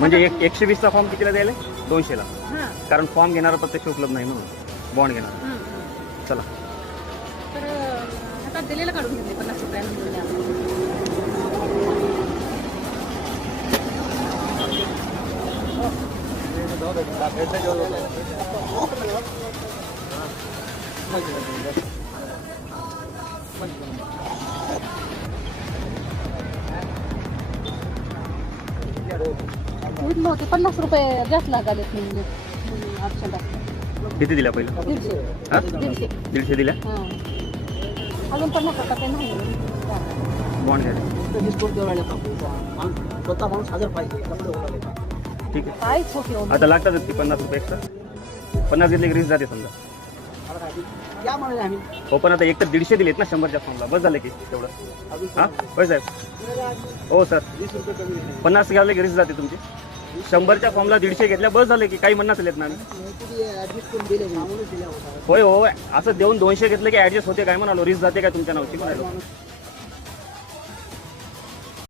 म्हणजे 120चा फॉर्म कितीला द्यायला? 200ला. हां. कारण फॉर्म घेणारा प्रत्यक्ष उपलब्ध नाही म्हणून बॉन्ड घेणार. हं. चला तर आता दिलेलं काढून घेतले 50 रुपयानं. विकलं होते 50 रुपये जास्त लागले म्हणजे ऑप्शन किती दिल्या पहिलं? 150. हा 150. 150 दिल्या. हां. अजून 50 रुपये नाही. बॉन्ड घ्यायला स्वतः माणूस हजर पाहिजे त्यामुळे होणार. ठीक आहे. काहीच होत नाही. आता लागतातच ती 50 रुपये एक्स्ट्रा. 50 घेतले की रिस्क जाते समजा. या म्हणाले आम्ही हो पण आता एक तर 150 दिलेत ना 100च्या फॉर्मला, बस झालं की तेवढं. हा होय साहेब. हो सर 20 रुपये कमी दिले. 50 घ्यावले की रिस्क जाते तुमची. 100च्या फॉर्मला 150 घेतल्या बस झालं की काही म्हणणं चालेत ना. किती ऍडमिट करून दिले सांगूनच दिल्या होता. होय हो असं देऊन 200 घेतलं की ऍडजस्ट होते काय म्हणालो, रिस्क जाते काय तुमच्या नावची म्हणालो.